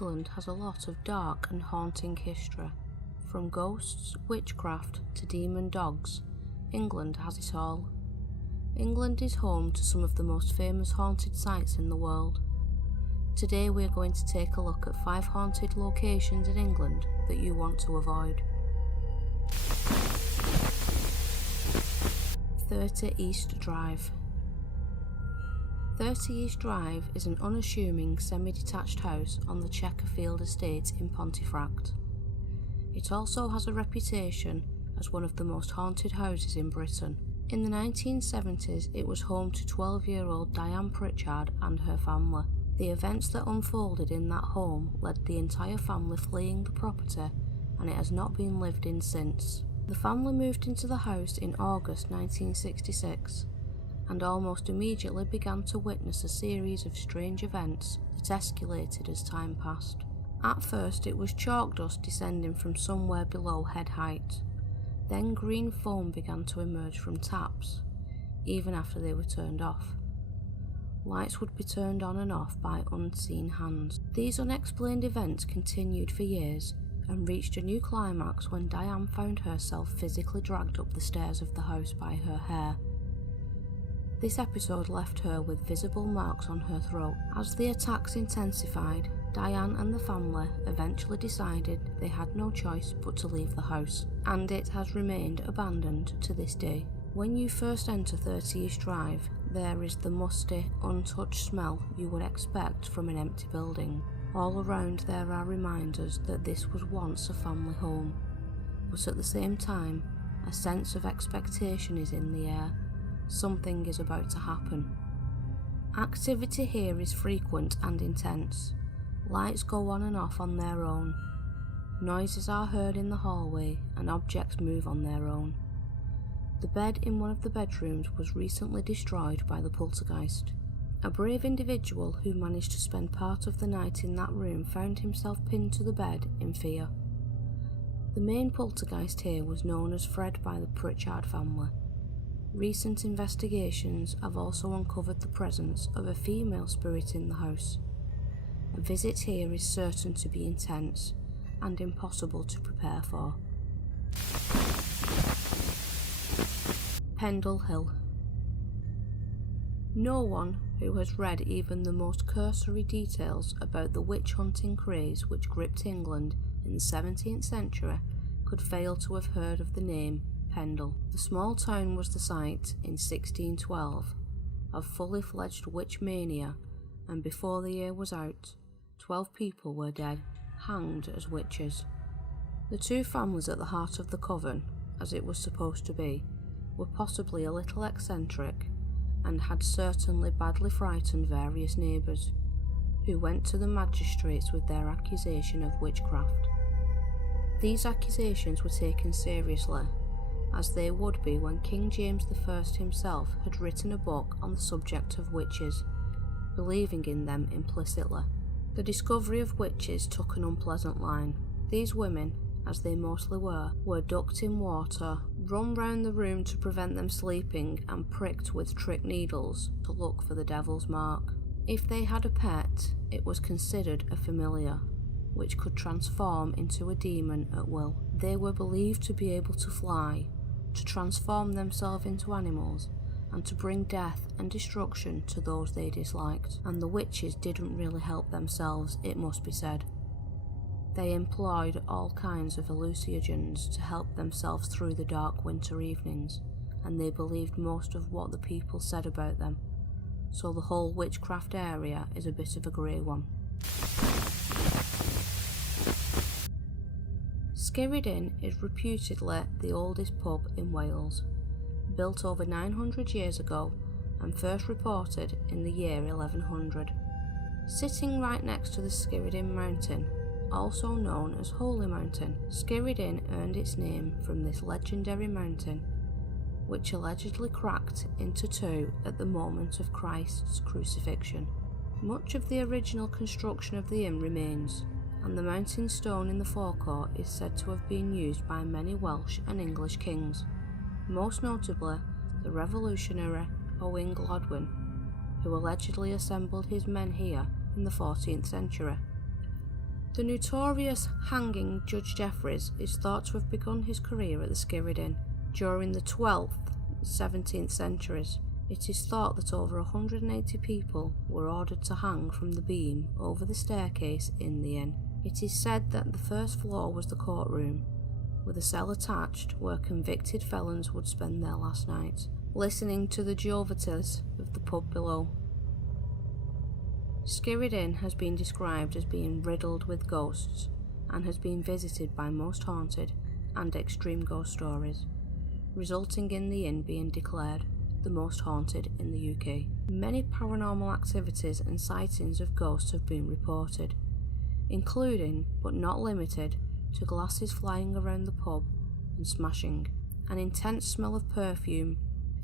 England has a lot of dark and haunting history. From ghosts, witchcraft to demon dogs, England has it all. England is home to some of the most famous haunted sites in the world. Today we are going to take a look at 5 haunted locations in England that you want to avoid. 30 East Drive. 30 East Drive is an unassuming semi-detached house on the Chequerfield estate in Pontefract. It also has a reputation as one of the most haunted houses in Britain. In the 1970s it was home to 12-year-old Diane Pritchard and her family. The events that unfolded in that home led the entire family fleeing the property, and it has not been lived in since. The family moved into the house in August 1966 and almost immediately began to witness a series of strange events that escalated as time passed. At first it was chalk dust descending from somewhere below head height. Then green foam began to emerge from taps, even after they were turned off. Lights would be turned on and off by unseen hands. These unexplained events continued for years and reached a new climax when Diane found herself physically dragged up the stairs of the house by her hair. This episode left her with visible marks on her throat. As the attacks intensified, Diane and the family eventually decided they had no choice but to leave the house, and it has remained abandoned to this day. When you first enter 30 East Drive, there is the musty, untouched smell you would expect from an empty building. All around there are reminders that this was once a family home, but at the same time, a sense of expectation is in the air. Something is about to happen. Activity here is frequent and intense. Lights go on and off on their own. Noises are heard in the hallway and objects move on their own. The bed in one of the bedrooms was recently destroyed by the poltergeist. A brave individual who managed to spend part of the night in that room found himself pinned to the bed in fear. The main poltergeist here was known as Fred by the Pritchard family. Recent investigations have also uncovered the presence of a female spirit in the house. A visit here is certain to be intense and impossible to prepare for. Pendle Hill. No one who has read even the most cursory details about the witch-hunting craze which gripped England in the 17th century could fail to have heard of the name Pendle. The small town was the site, in 1612, of fully fledged witch mania, and before the year was out, 12 people were dead, hanged as witches. The 2 families at the heart of the coven, as it was supposed to be, were possibly a little eccentric, and had certainly badly frightened various neighbours, who went to the magistrates with their accusation of witchcraft. These accusations were taken seriously, as they would be when King James I himself had written a book on the subject of witches, believing in them implicitly. The discovery of witches took an unpleasant line. These women, as they mostly were ducked in water, run round the room to prevent them sleeping, and pricked with trick needles to look for the devil's mark. If they had a pet, it was considered a familiar, which could transform into a demon at will. They were believed to be able to fly, to transform themselves into animals, and to bring death and destruction to those they disliked. And the witches didn't really help themselves, it must be said. They employed all kinds of hallucinogens to help themselves through the dark winter evenings, and they believed most of what the people said about them, so the whole witchcraft area is a bit of a grey one. Skirrid Inn is reputedly the oldest pub in Wales, built over 900 years ago and first reported in the year 1100. Sitting right next to the Skirrid Inn mountain, also known as Holy Mountain, Skirrid Inn earned its name from this legendary mountain, which allegedly cracked into 2 at the moment of Christ's crucifixion. Much of the original construction of the inn remains, and the mountain stone in the forecourt is said to have been used by many Welsh and English kings, most notably the revolutionary Owain Gladwyn, who allegedly assembled his men here in the 14th century. The notorious hanging Judge Jeffreys is thought to have begun his career at the Skirrid Inn during the 12th and 17th centuries. It is thought that over 180 people were ordered to hang from the beam over the staircase in the inn. It is said that the first floor was the courtroom, with a cell attached where convicted felons would spend their last night, listening to the jovialities of the pub below. Skirrid Inn has been described as being riddled with ghosts and has been visited by most haunted and extreme ghost stories, resulting in the inn being declared the most haunted in the UK. Many paranormal activities and sightings of ghosts have been reported, including, but not limited to, glasses flying around the pub and smashing, an intense smell of perfume,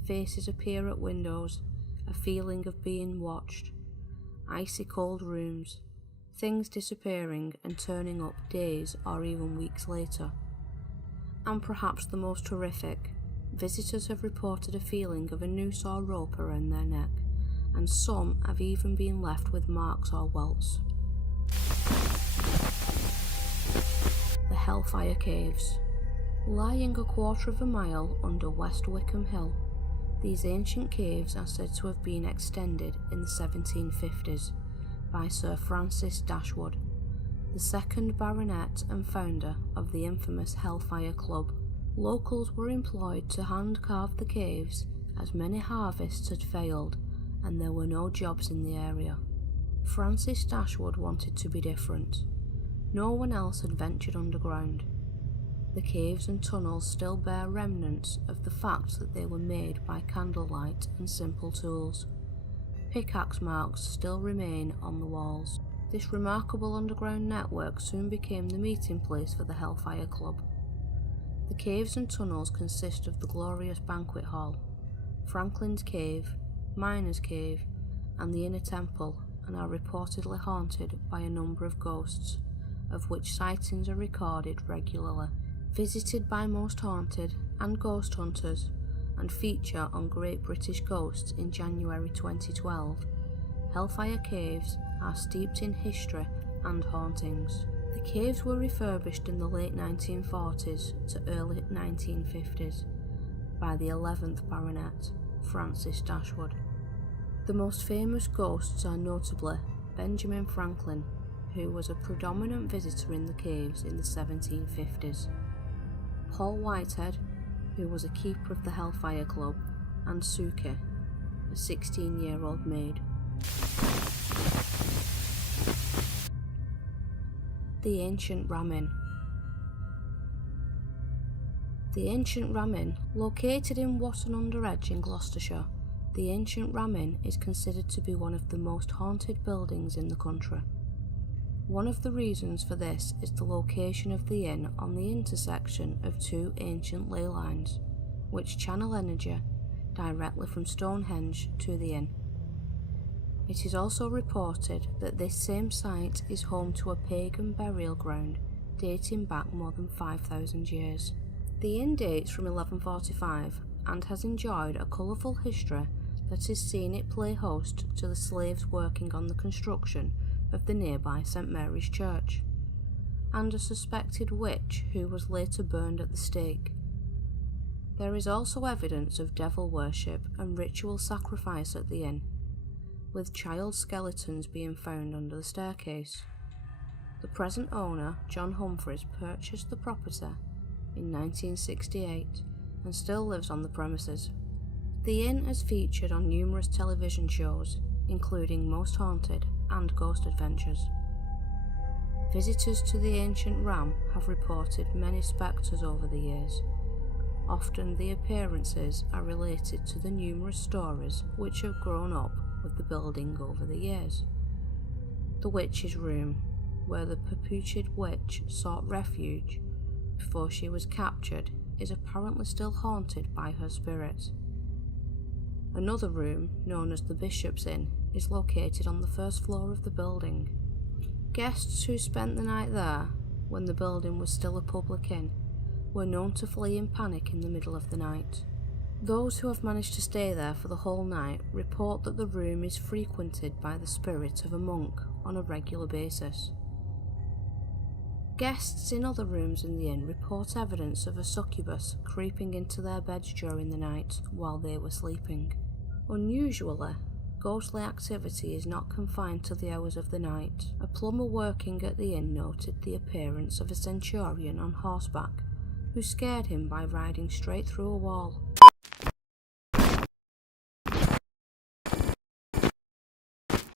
faces appear at windows, a feeling of being watched, icy cold rooms, things disappearing and turning up days or even weeks later. And perhaps the most horrific, visitors have reported a feeling of a noose or rope around their neck, and some have even been left with marks or welts. The Hellfire Caves. Lying a quarter of a mile under West Wickham Hill, these ancient caves are said to have been extended in the 1750s by Sir Francis Dashwood, the second baronet and founder of the infamous Hellfire Club. Locals were employed to hand-carve the caves as many harvests had failed and there were no jobs in the area. Francis Dashwood wanted to be different. No one else had ventured underground. The caves and tunnels still bear remnants of the fact that they were made by candlelight and simple tools. Pickaxe marks still remain on the walls. This remarkable underground network soon became the meeting place for the Hellfire Club. The caves and tunnels consist of the glorious banquet hall, Franklin's Cave, Miner's Cave, and the Inner Temple, and are reportedly haunted by a number of ghosts, of which sightings are recorded regularly. Visited by most haunted and ghost hunters, and feature on Great British Ghosts in January 2012, Hellfire Caves are steeped in history and hauntings. The caves were refurbished in the late 1940s to early 1950s by the 11th Baronet, Francis Dashwood. The most famous ghosts are notably Benjamin Franklin, who was a predominant visitor in the caves in the 1750s, Paul Whitehead, who was a keeper of the Hellfire Club, and Suki, a 16-year-old maid. The Ancient Ram Inn. The Ancient Ram Inn, located in Watton-under-Edge in Gloucestershire, the Ancient Ram Inn is considered to be one of the most haunted buildings in the country. One of the reasons for this is the location of the inn on the intersection of two ancient ley lines, which channel energy directly from Stonehenge to the inn. It is also reported that this same site is home to a pagan burial ground dating back more than 5,000 years. The inn dates from 1145 and has enjoyed a colourful history that has seen it play host to the slaves working on the construction of the nearby St Mary's Church, and a suspected witch who was later burned at the stake. There is also evidence of devil worship and ritual sacrifice at the inn, with child skeletons being found under the staircase. The present owner, John Humphreys, purchased the property in 1968 and still lives on the premises. The inn has featured on numerous television shows, including Most Haunted and Ghost Adventures. Visitors to the Ancient Ram have reported many spectres over the years. Often the appearances are related to the numerous stories which have grown up with the building over the years. The Witch's Room, where the Capuchin witch sought refuge before she was captured, is apparently still haunted by her spirit. Another room, known as the Bishop's Inn, is located on the first floor of the building. Guests who spent the night there, when the building was still a public inn, were known to flee in panic in the middle of the night. Those who have managed to stay there for the whole night report that the room is frequented by the spirit of a monk on a regular basis. Guests in other rooms in the inn report evidence of a succubus creeping into their beds during the night while they were sleeping. Unusually, ghostly activity is not confined to the hours of the night. A plumber working at the inn noted the appearance of a centurion on horseback who scared him by riding straight through a wall.